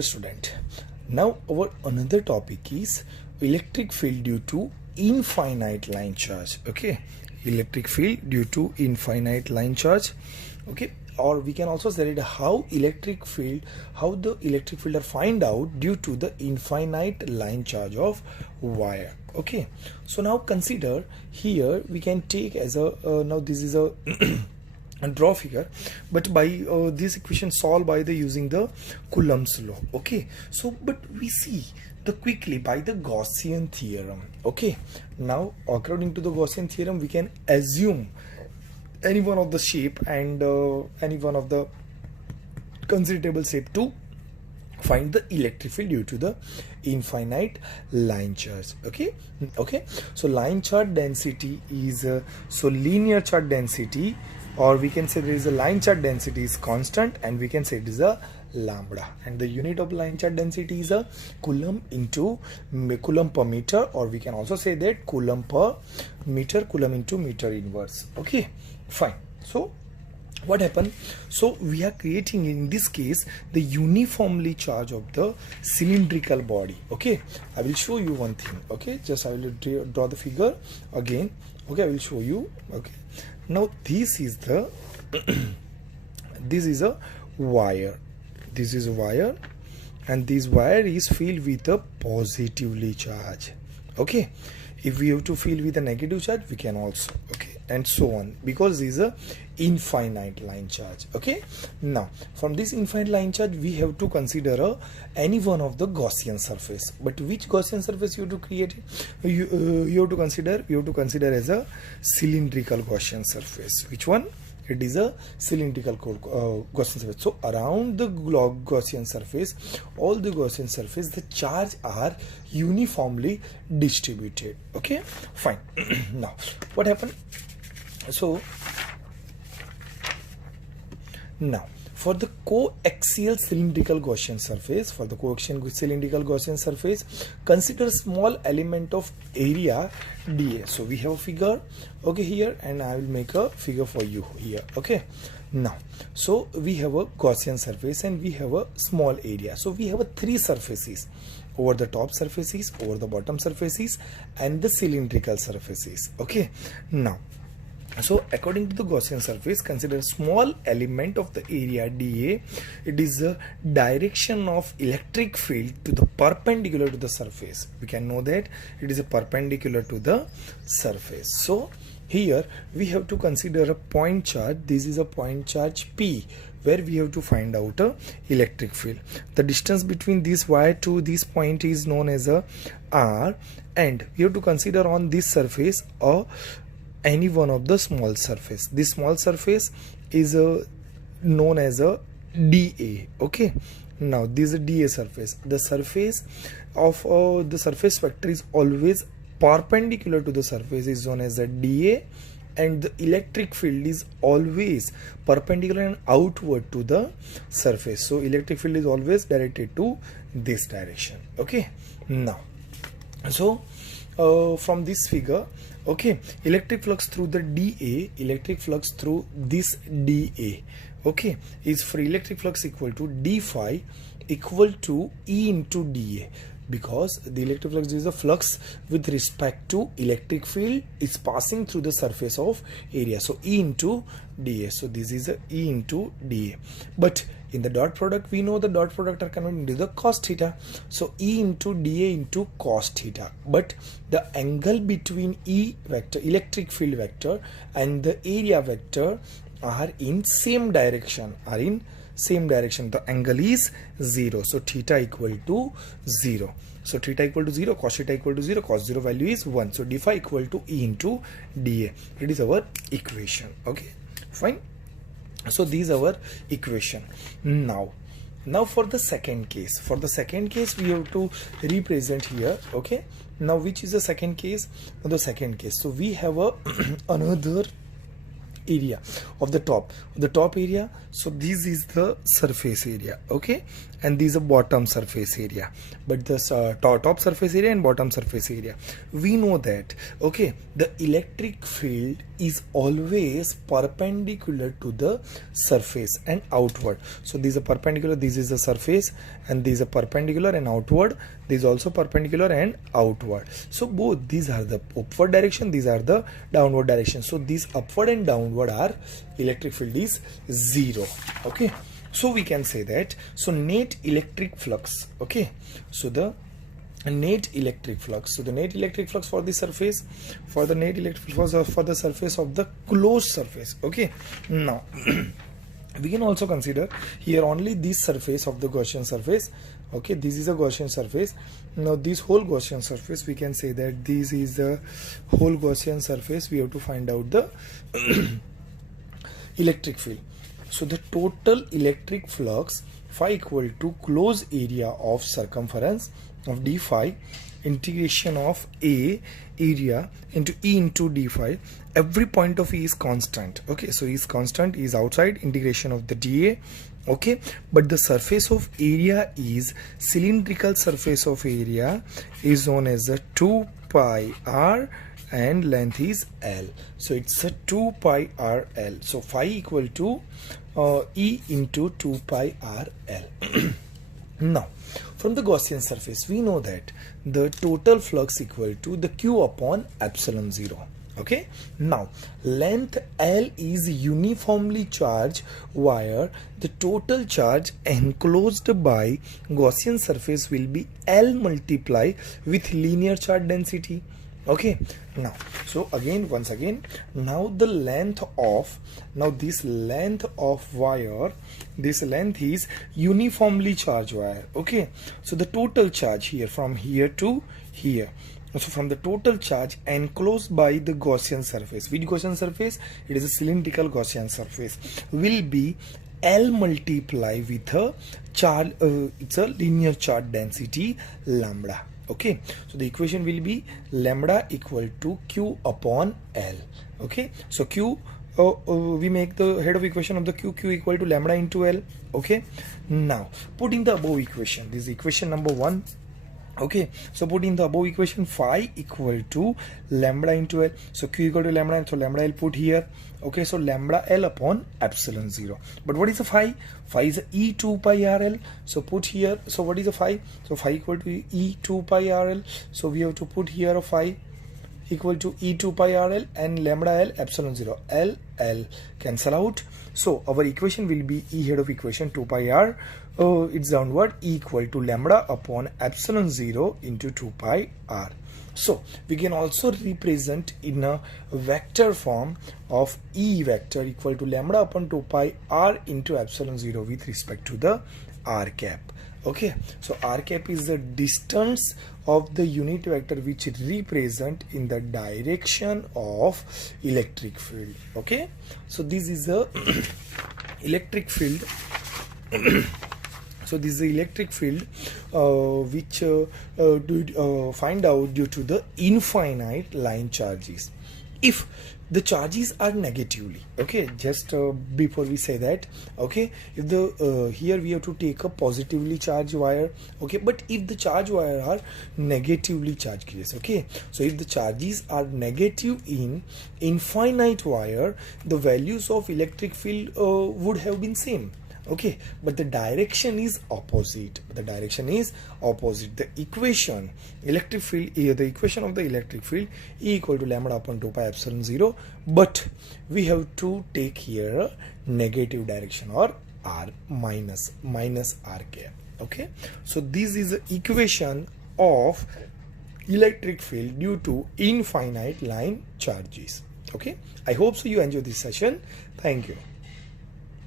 Hello student. Now our another topic is electric field due to infinite line charge. Okay, electric field due to infinite line charge. Okay, or we can also say it how the electric field are find out due to the infinite line charge of wire. Okay, so now consider here we can take as a now this is a and draw figure, but by this equation solved by the using the Coulomb's law. Okay, so but we see the quickly by the Gaussian theorem. Okay, now according to the Gaussian theorem we can assume any one of the shape and any one of the considerable shape to find the electric field due to the infinite line charge. Okay, so line charge density is so linear charge density, or we can say there is a line charge density is constant, and we can say it is a lambda, and the unit of line charge density is a coulomb per meter, or we can also say that coulomb per meter, coulomb into meter inverse. Okay, fine. So what happened? So we are creating in this case the uniformly charge of the cylindrical body. Okay, I will show you one thing. Okay, just I will draw the figure again. Okay, I will show you. Okay, now this is the this is a wire, this is a wire, and this wire is filled with a positively charge. Okay, if we have to fill with a negative charge we can also. Okay, and so on, because this is a infinite line charge. Okay, now from this infinite line charge we have to consider any one of the Gaussian surface. But which Gaussian surface you have to create? You have to consider as a cylindrical Gaussian surface. Which one? It is a cylindrical Gaussian surface. So around the Gaussian surface, all the Gaussian surface, the charge are uniformly distributed. Okay, fine. Now what happened? So now for the coaxial cylindrical Gaussian surface, consider small element of area dA. So we have a figure, okay, here, and I will make a figure for you here. Okay, now so we have a Gaussian surface and we have a small area. So we have three surfaces: over the top surfaces, over the bottom surfaces, and the cylindrical surfaces. Okay, now so according to the Gaussian surface, consider small element of the area dA. It is the direction of electric field to the perpendicular to the surface. We can know that it is a perpendicular to the surface. So here we have to consider a point charge. This is a point charge P, where we have to find out a electric field. The distance between this wire to this point is known as a R, and we have to consider on this surface any one of the small surface. This small surface is known as a dA. Okay, now this is a dA surface. The surface of the surface vector is always perpendicular to the surface is known as a dA, and the electric field is always perpendicular and outward to the surface. So electric field is always directed to this direction. Okay, now so from this figure, okay, electric flux through the dA, electric flux through this dA, okay, is for electric flux equal to d phi equal to E into dA, because the electric flux is a flux with respect to electric field is passing through the surface of area. So E into dA. So this is a E into dA. But in the dot product, we know the dot product are converted into the cos theta. So E into dA into cos theta. But the angle between E vector, electric field vector, and the area vector are in same direction. The angle is 0. So theta equal to 0. So theta equal to 0, cos theta equal to 0, cos 0 value is 1. So d phi equal to E into dA. It is our equation. Okay, fine. So these are our equation. Now for the second case, we have to represent here. Okay, now which is the second case? The second case. So we have a another area of the top area. So this is the surface area, okay, and this is a bottom surface area. But the top surface area and bottom surface area, we know that, okay, the electric field is always perpendicular to the surface and outward. So this is a perpendicular, this is the surface, and this is a perpendicular and outward, this is also perpendicular and outward. So both these are the upward direction, these are the downward direction. So these upward and downward are electric field is 0, okay. So we can say that, so net electric flux, okay, so the net electric flux, so the net electric flux for the surface, for the net electric flux for the surface of the closed surface, okay. Now we can also consider here only this surface of the Gaussian surface, okay, this is a Gaussian surface. Now this whole Gaussian surface, we can say that this is the whole Gaussian surface. We have to find out the electric field. So the total electric flux phi equal to closed area of circumference of d phi integration of A area into E into d phi. Every point of E is constant, okay, so E is constant, E is outside, integration of the dA, okay, but the surface of area is cylindrical surface of area is known as a 2 pi r and length is L. So it's a 2 pi r L. So phi equal to E into 2 pi r L. Now from the Gaussian surface we know that the total flux equal to the Q upon epsilon 0. Okay, now length L is uniformly charged wire. The total charge enclosed by Gaussian surface will be L multiply with linear charge density. Okay, now so again once again, now the length of, now this length of wire, this length is uniformly charged wire, okay, so the total charge here from here to here, so from the total charge enclosed by the Gaussian surface, which Gaussian surface, it is a cylindrical Gaussian surface, will be L multiply with a charge, it's a linear charge density lambda. Okay, so the equation will be lambda equal to Q upon L. Okay, so Q, we make the head of equation of the Q equal to lambda into L. Okay, now put in the above equation, this is equation number 1. Okay, so put in the above equation phi equal to lambda into L. So Q equal to lambda, so lambda L put here. Okay, so lambda L upon epsilon 0. But what is the phi? Phi is E 2 pi RL. So put here, so what is the phi? So phi equal to E 2 pi RL. So we have to put here a phi equal to E 2 pi RL and lambda L epsilon 0. L cancel out. So our equation will be E head of equation 2 pi R. It's downward equal to lambda upon epsilon 0 into 2 pi R. So we can also represent in a vector form of E vector equal to lambda upon 2 pi R into epsilon 0 with respect to the R cap. Okay, so R cap is the distance of the unit vector which represent in the direction of electric field. Okay, so this is a electric field. So this is the electric field which find out due to the infinite line charges. If the charges are negatively, okay, just before we say that, okay, if the here we have to take a positively charged wire, okay, but if the charged wire are negatively charged case, okay, so if the charges are negative in infinite wire, the values of electric field would have been same. Okay, but the direction is opposite. The direction is opposite. The equation electric field, the equation of the electric field E equal to lambda upon 2 pi epsilon 0, but we have to take here a negative direction or R minus R cap. Okay, so this is the equation of electric field due to infinite line charges. Okay, I hope so you enjoy this session. Thank you.